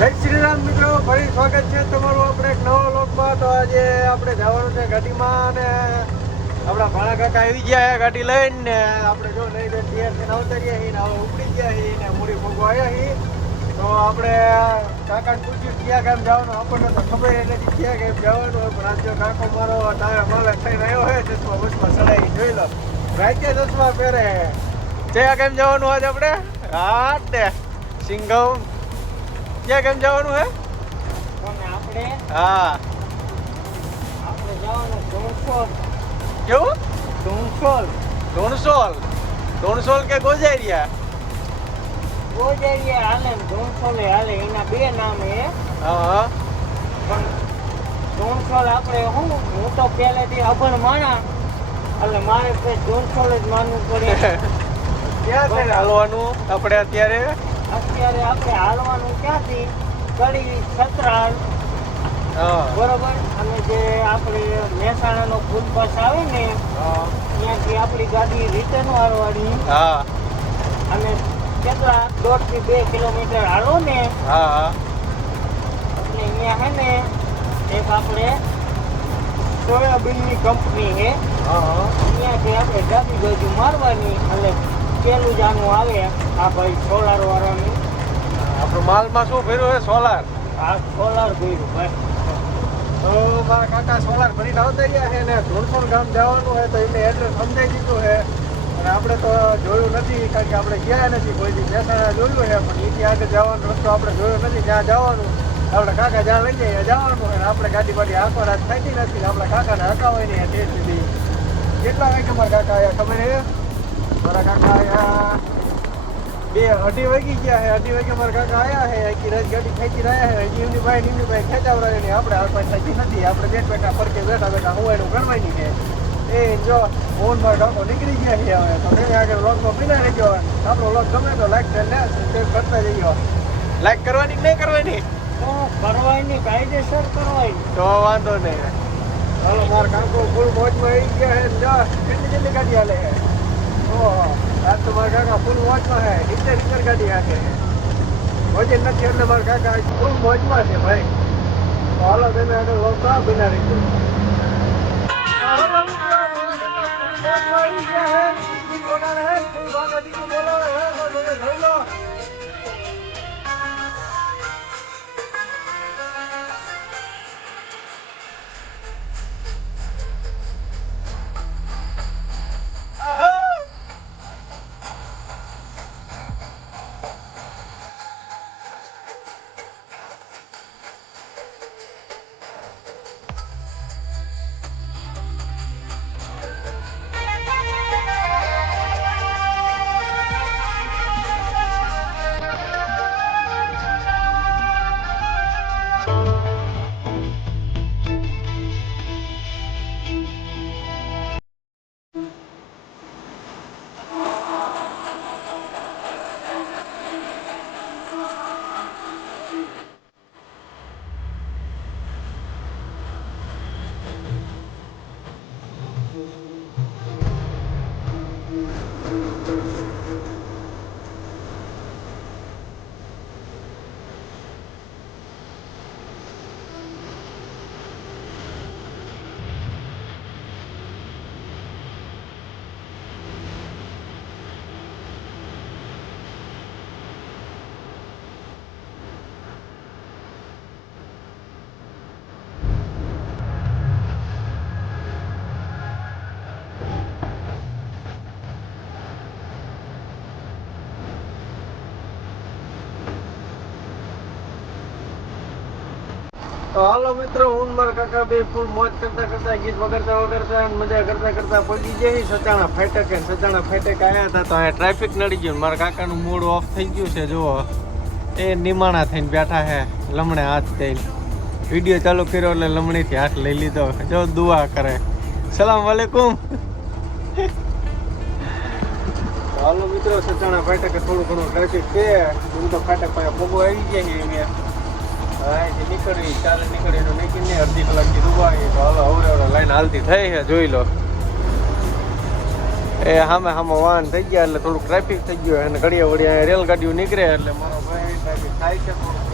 જય શ્રી રામ મિત્રો, ફરી સ્વાગત છે તમારું આપણે એક નવો લોકમાં. તો આજે આપણે જવાનું છે ગાડીમાં અને આપણા ભાણા કાકા આવી ગયા ગાડી લઈને ને આપણે જો નહીં તો તૈયાર થઈને અવતરીએ છીએ ને હવે ઉપડી ગયા છીએ ને મૂડી ભોગવા આવ્યા છીએ. તો આપણે કાકાને પૂછ્યું ક્યાં ગામ જવાનું, આપણને તો ખબર નથી ક્યાં ગામ જવાનું હોય, પણ આજ જો કાકો મારો તારે માલે થઈને આવ્યો હોય ચશ્મા બસમાં ચડાવી જોઈ લો, રાતે ચશ્મા પહેરે. ક્યાં ગામ જવાનું આજે આપણે? હા તે સિંઘમ ક્યાં કેમ જવાનું હે આપણે? હા આપણે જવાનું ધોણસોલ. કેવું? ધોણસોલ ધોણસોલ કે ગોજારિયા? ગોજારિયા હાલે ને ધોણસોલે હાલે, એના બે નામ હે. હા પણ ધોણસોલ આપણે હું તો પહેલેથી અભણ માણા એટલે મારે ધોણસોલ જ માનવું પડે. ક્યાં થઈને હાલવાનું આપણે અત્યારે? અત્યારે આપણે હાલવાનું ક્યાંથી કડી સતરાલ બરોબર, અને જે આપણે મહેસાણાનો પુલ પાસ આવે ને ત્યાંથી આપણી ગાડી રિટર્ન વાળવાની. હા અને કેટલા 1.5 થી 2 કિલોમીટર હાલો ને એટલે અહીંયા હે ને એક આપણે સોયાબીનની કંપની છે, અહીંયાથી આપણે ડાબી બાજુ મારવાની એટલે પેલું જ આનું આવે આ ભાઈ સોલાર વાળાનું. આપણું માલમાં શું ભર્યું છે? સોલાર. આ સોલાર ભર્યું ભાઈ. તો મારા કાકા સોલાર ભરીને આવતા રહ્યા છે ને ધોણસોલ ગામ જવાનું હોય તો એને એડ્રેસ સમજાઈ દીધું છે. અને આપણે તો જોયું નથી કારણ કે આપણે ગયા નથી કોઈ દી. મહેસાણા જોયું છે પણ એથી આગળ જવાનો રસ્તો આપણે જોયો નથી. જ્યાં જવાનું આપણે કાકા જ્યાં લઈ જઈએ જવાનું હોય ને આપણે ગાડી બાડી આખો રાત થતી નથી. આપણા કાકાને હકાવાય નહીં ટેસ્ટ સુધી. કેટલા વાગે મારા કાકા આવ્યા ખબર છે? મારા કાકા આવ્યા 2-2:30 વાગી ગયા છે. 2:30 વાગે મારા કાકા આવ્યા છે. આખી રાત ગાડી ખેંચી રહ્યા છે. હજી એમની ભાઈ ખેંચાવડાવે નહીં. આપણે હાલપાઈ થતી નથી. આપણે બેઠા ફરકે બેઠા હોવાનું ગણવાની છે. એ જો ફોન મારા કાકો નીકળી ગયા છે. હવે તો મેં આગળ વ્લોગમાં બિના રહેજો. આપણો વ્લોગ ગમે તો લાઈક કરતા જઈએ. લાઈક કરવાની કે નહીં કરવાની? તો કરવાની, કાયદેસર કરવાની. તો વાંધો નહીં. ચાલો મારા કાકો ફૂલ મોજમાં આવી ગયા છે. જો કેટલી ગાડી હાલે છે. ઓહો આજ તો મારા કાકા ફૂલ મોજમાં છે. રીતર ગાડી હાકે છે. વજન નથી એટલે મારા કાકા આજ ફૂલ મોજમાં છે ભાઈ. તો હાલો તમે આગળ વ્લોગ બિના રહેજો. તો હાલો મિત્રો, હું મારા કાકા બે ફૂલ મોજ કરતા ગીત વગાડતા મજા કરતા પડી જઈ સચાણા ફાટક આવ્યા હતા. તો અહીંયા ટ્રાફિક નડી ગયું. મારા કાકાનું મૂડ ઓફ થઈ ગયું છે. જુઓ એ નિમાણા થઈને બેઠા છે, લમણે હાથ થઈને. વિડીયો ચાલુ કર્યો એટલે લમણીથી હાથ લઈ લીધો. જો દુઆ કરે. સલામ વાલેકુમ. હાલો મિત્રો, સચાણા ફાટકે થોડું ઘણું ટ્રાફિક છે. હું તો ફાટક પાસે ભોગો આવી ગયા છે અહીંયા. નીકળવી ચાલે નીકળીને નીકળીને અડધી કલાકથી ડૂબાવી. તો હાલો હવે લાઈન હાલતી થઈ છે, જોઈ લો. એ સામે વાહન થઈ ગયા એટલે થોડુંક ટ્રાફિક થઈ ગયું. અને ઘડિયા વડિયા રેલગાડીઓ નીકળે એટલે મારો ભાઈ ટ્રાફિક થાય છે થોડુંક.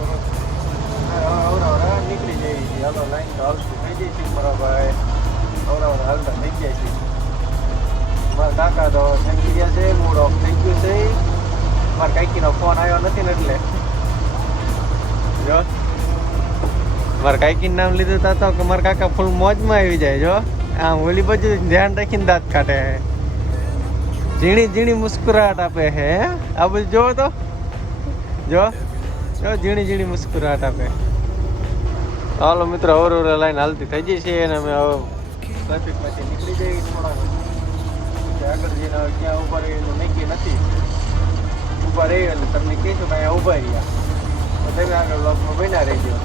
ચાલો લાઈન તો હાલતું થઈ જાય છે મારા ભાઈ અવરાવર હાલતા થઈ ગયા છે મારા કાકા તો થઈ ગયા છે મૂડ ઓફ થઈ ગયું છે મારા કાકીનો ફોન આવ્યો નથી ને એટલે જો મારા કાકીનું નામ લીધું તો કે મારા કાકા ફૂલ મોજમાં આવી જાય જો આમ ઓલી બાજુ ધ્યાન રાખીને દાંત કાઢે ઝીણી ઝીણી મુસ્કુરાહટ આપે હે આ બધું જોવો તો જો ઝીણી ઝીણી મુસ્કુરાહટ આપે હાલો મિત્રો અવર લાઈન હાલતી થઈ જઈ છે અને અમે હવે ટ્રાફિકમાંથી નીકળી જઈએ થોડા આગળ જઈને હવે ક્યાં ઊભા રહીએ એનું નક્કી નથી ઊભા રહીએ એટલે તમને કહીશું કે અહીંયા ઊભા રહ્યા તો તમે આગળ બ્લોકમાં બન્યા રહીજો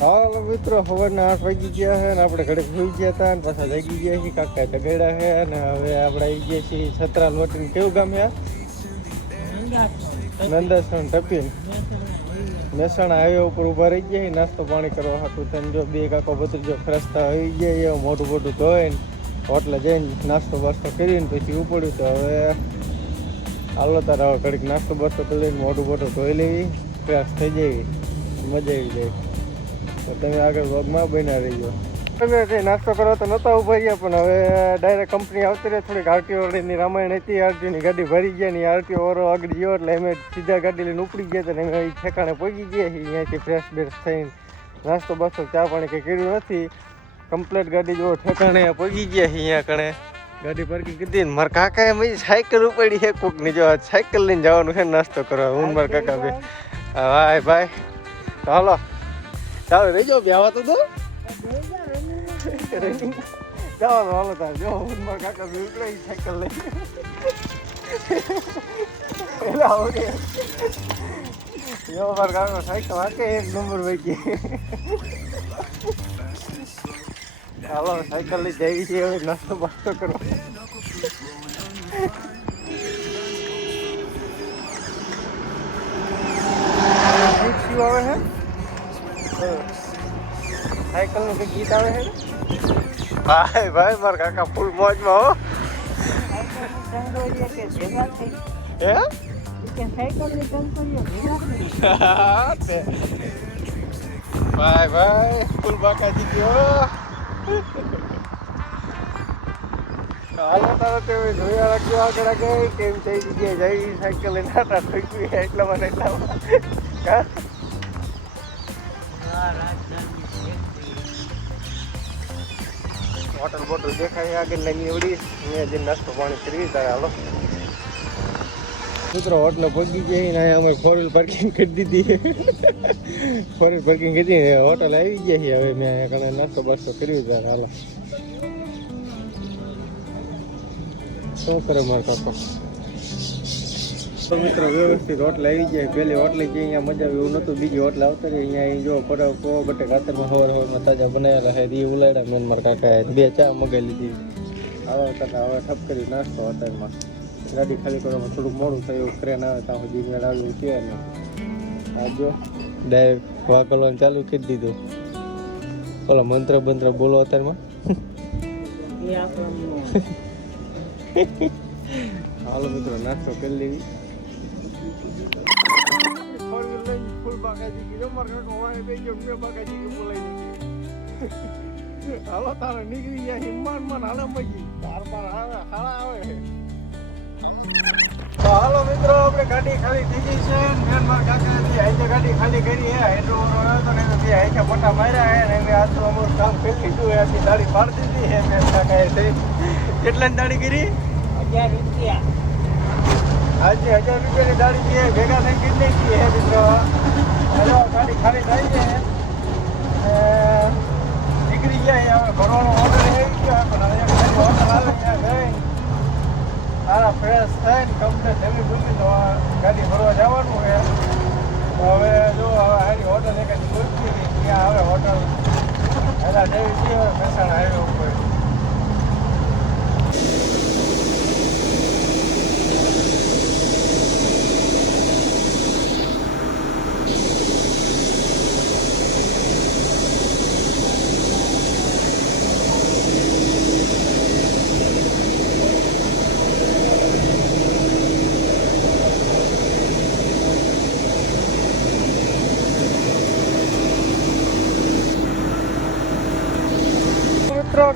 હાલો મિત્રો સવારના 8 વાગી ગયા છે અને આપણે ઘડીક સુઈ ગયા હતા અને પાછા જાગી ગયા છીએ કાકા જગાડ્યા છે અને હવે આપણે આવી ગયા છીએ છત્રાલ વટીને કેવું ગામ છે નંદાસણ ટપીને મહેસાણા હાઈવે ઉપર ઊભા રહી ગયા નાસ્તો પાણી કરવા હાટું થઈને જો બે કાકો ભત્રીજો ખરસતા આવી ગયા મોટું મોટું ધોઈને હોટલે જઈને નાસ્તો બાસ્તો કરીને પછી ઉપડ્યું તો હવે હાલો તાર હવે ઘડીક નાસ્તો બાસ્તો કરી લઈને મોટું મોટું ધોઈ લેવી ફ્રેશ થઈ જવી મજા આવી જાય તો તમે આગળ વ્લોગમાં બન્યા રહીજો તમે નાસ્તો કરવા તો નહોતા ઊભા રહ્યા પણ હવે ડાયરેક્ટ કંપની આવતી રહે થોડીક આરટીઓની રામાયણ હતી આરટીઓની ગાડી ભરી ગયા ને આરટીઓ વાળો આગળ ગયો એટલે અમે સીધા ગાડી લઈને ઉપડી ગયા હતા ને અમે ઠેકાણે પહોંચી ગયા છીએ અહીંયાથી ફ્રેશ બેશ થઈને નાસ્તો બાસ્તો ચા પાણી કંઈ કર્યું નથી કમ્પ્લેટ ગાડી જો ઠેકાણે પહોંચી ગયા છીએ અહીંયા કણે ગાડી પાર્કિંગ કીધી ને મારા કાકાએ મેં સાયકલ ઉપાડી છે કોકની જો સાયકલ લઈને જવાનું છે નાસ્તો કરવા હું મારા કાકા ભાઈ ભાઈ ભાઈ ચાલો ચાલો રહી જાઓ બેવા તો દો જવાનું હાલો તાર જો હું મારા કાકા ભાઈ ઉકળાઈ સાયકલ લઈ પેલા આવડે જો મારા કાકા સાયકલ હાકે એક નંબર વહી હાલો સાયકલ લઈ જઈ છે હવે નાસ્તો બાસ્તો કરો આવે છે સાયકલ નું કઈ ગીત આવે છે ભાઈ ભાઈ મારા કાકા ફૂલ મોજમાં હો ભાઈ ભાઈ ફૂલ બાકાજી ગયો હાલો તારો તે જોયા રાખજો આગળ આગળ કેમ થઈ જગ્યાએ જઈ સાયકલ લઈને આટા ઠોકી એટલા મને એટલા હોટલ બોટલ દેખાય આગળ લઈને એવડી અહીંયા જઈને નાસ્તો પાણી કરી તારે હાલો મિત્રો હોટલે પહોંચી જાય ને અમે 4 વ્હીલ પાર્કિંગ કરી દીધી 4 વ્હીલ પાર્કિંગ કરી હોટલ આવી ગયા છીએ હવે મેં અહીંયા નાસ્તો બાસ્તો કર્યું તારે હાલો શું કરે મારા કાકા તો મિત્રો વ્યવસ્થિત હોટલ આવી જાય પહેલી હોટલે જઈએ અહીંયા મજા આવે એવું નહોતું બીજી હોટલ આવતા રહી અહીંયા જો પો બટે કાતરમાં હવારમાં તાજા બનાવેલા છે એ ઉલાડ્યા મેન મારા કાકાએ 2 ચા મગાવી લીધી આવા કરતા હવે ઠપ કરી નાસ્તો હોટલમાં ગાડી ખાલી કરવામાં થોડુંક મોડું થયું ક્રેન આવે ત્યાં સુધી મેળ આવ્યું છે ને આ જો ડાયરેક્ટ વાગલવાનું ચાલુ કરી દીધું ઓલો મંત્ર બંત્ર બોલો અત્યારમાં હાલો મિત્રો નાસ્તો કરી લેવી ફૂલ બાકાજી ગયો મારે હોવાને બે ગયો બે બાકાજી ગયો બોલાઈ દીધી હાલો તારે નીકળી ગયા હિમાન માં હાલે મજી તાર પર આવે હાલા આવે તો હાલો મિત્રો આપણે ગાડી ખાલી થઈ ગઈ છે મેન માર કાકા બી આઈ ગાડી ખાલી કરી હે હાઇડ્રો આવ્યો તો ને બી આઈ મોટા માર્યા હે ને આ તો અમર કામ કરી લીધું હે આપી દાડી પાડી દીધી હે મેન કાકાએ થઈ કેટલાની દાડી કરી 1000 રૂપિયા આજે 1000 રૂપિયાની દાડી છે ભેગા થઈ કેટલી કી હે મિત્રો હાલો ગાડી ખાલી થઈ છે નીકળી ગયા હવે ભરવાનો ઓર્ડર આવી ગયો પણ હવે ઓર્ડર આવે ત્યાં ગઈ સારા ફ્રેશ થઈને કમ્પ્લેટ જમી બુમી તો ગાડી ભરવા જવાનું છે તો હવે જો હવે હારી હોટલ એક પૂછતી હતી ત્યાં હવે હોટલ પહેલાં જેવી છે હવે મહેસાણા હાઈવે ઉપર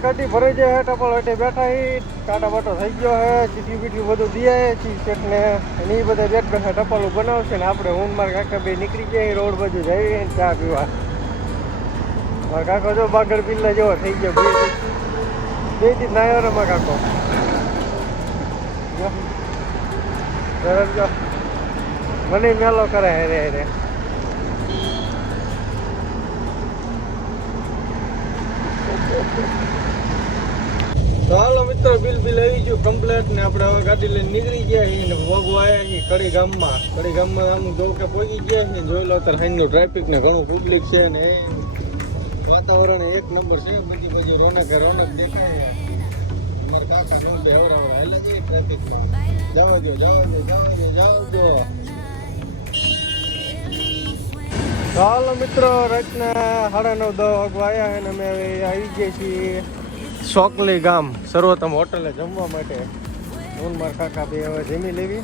ગાડી ભરાઈ જાય છે ટપાલ એટલે બેઠા કાંટા બાટો થઈ ગયો છે ચીટી બીટી બધું દિયા ચીટ ને એ બધા બેઠા ટપાલું બનાવશે ને આપણે હું મારા કાકા બે નીકળી જાય રોડ બાજુ જઈએ ચા પીવા. મારા કાકો જો બાગડ પિલ્લા જેવો થઈ ગયો બે દી નાયો રે મારા કાકો મને મેલો કરે રે રે. તો હાલો મિત્રો બિલ આવી ગયું કમ્પ્લેટ ને આપણે હવે ગાડી લઈને નીકળી ગયા છીએ ને ભોગવા આવ્યા છીએ કડી ગામમાં આમ જોઉં કે પહોંચી ગયા છીએ જોઈ લો અત્યારે સાંજનું ટ્રાફિક ને ઘણું પબ્લિક છે ને વાતાવરણ એક નંબર છે બધી બાજુ રોનક દેખાય. અમારા કાકા શું તો એવડા એટલે જઈએ ટ્રાફિકમાં જવા દો. હાલો મિત્રો રાતના 9:30 વાગવા આવ્યા છે ને અમે હવે આવી ગયા છીએ સોકલી ગામ સર્વોત્તમ હોટલે જમવા માટે. હું મારા કાકા બે હવે જમી લેવી.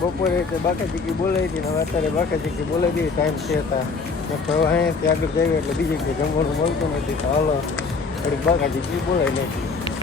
બપોરે બાકા ચીકી બોલાવી હતી ને હવે અત્યારે બાકા ચીકી બોલાવી દીધી ટાઈમ છે હતા હવે અહીંયાથી આગળ જઈએ એટલે બીજી કંઈ જમવાનું મળતું નથી તો હાલો થોડીક બાકા ચીકી બોલાવી નાખી.